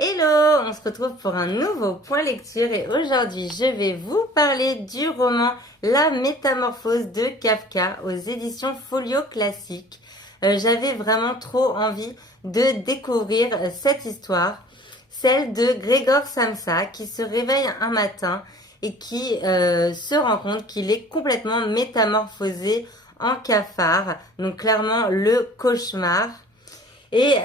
Hello, on se retrouve pour un nouveau point lecture et aujourd'hui je vais vous parler du roman La Métamorphose de Kafka aux éditions Folio Classique. J'avais vraiment trop envie de découvrir cette histoire, celle de Grégor Samsa qui se réveille un matin et qui se rend compte qu'il est complètement métamorphosé en cafard, donc clairement le cauchemar. Et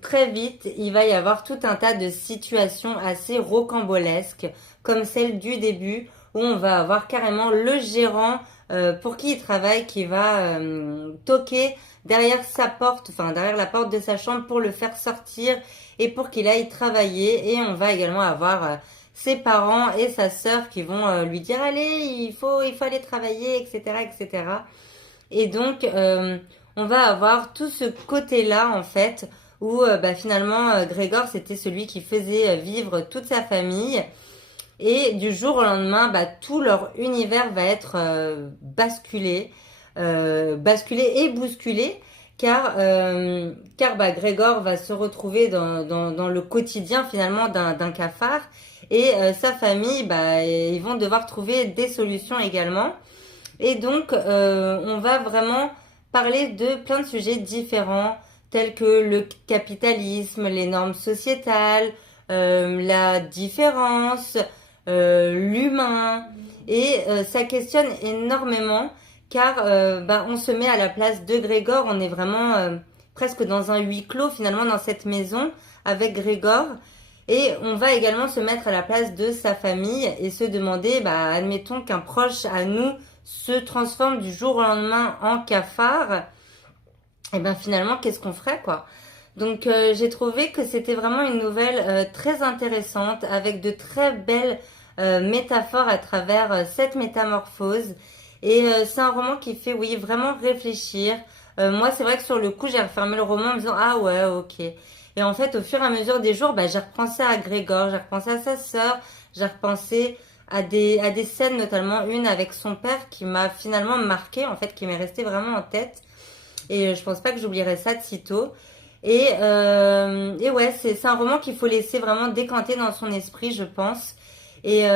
très vite, il va y avoir tout un tas de situations assez rocambolesques, comme celle du début, où on va avoir carrément le gérant pour qui il travaille, qui va toquer derrière sa porte, enfin derrière la porte de sa chambre pour le faire sortir et pour qu'il aille travailler. Et on va également avoir ses parents et sa sœur qui vont lui dire allez, il faut aller travailler, etc., etc. Et cetera. Et donc, on va avoir tout ce côté-là, en fait, où finalement, Grégor, c'était celui qui faisait vivre toute sa famille. Et du jour au lendemain, tout leur univers va être basculé et bousculé, car Grégor va se retrouver dans le quotidien finalement d'un cafard. Et sa famille, ils vont devoir trouver des solutions également. Et donc, on va vraiment parler de plein de sujets différents, tels que le capitalisme, les normes sociétales, la différence, l'humain. Et ça questionne énormément, car on se met à la place de Grégor. On est vraiment presque dans un huis clos, finalement, dans cette maison, avec Grégor. Et on va également se mettre à la place de sa famille et se demander, admettons qu'un proche à nous se transforme du jour au lendemain en cafard, et finalement, qu'est-ce qu'on ferait, quoi? Donc j'ai trouvé que c'était vraiment une nouvelle très intéressante, avec de très belles métaphores à travers cette métamorphose. Et c'est un roman qui fait, oui, vraiment réfléchir. Moi, c'est vrai que sur le coup, j'ai refermé le roman en me disant, ah ouais, ok. Et en fait, au fur et à mesure des jours, j'ai repensé à Grégor, j'ai repensé à sa sœur, j'ai repensé à des scènes, notamment une avec son père qui m'a finalement marqué, en fait, qui m'est resté vraiment en tête. Et je pense pas que j'oublierai ça de sitôt. Et ouais, c'est un roman qu'il faut laisser vraiment décanter dans son esprit, je pense. Et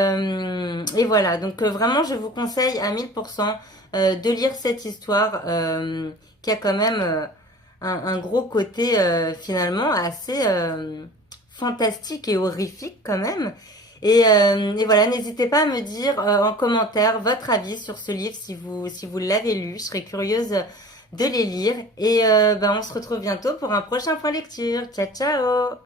voilà, donc vraiment, je vous conseille à 1000% de lire cette histoire qui a quand même un gros côté finalement assez fantastique et horrifique quand même. Et voilà, n'hésitez pas à me dire en commentaire votre avis sur ce livre si vous l'avez lu. Je serais curieuse de les lire. Et on se retrouve bientôt pour un prochain point lecture. Ciao, ciao!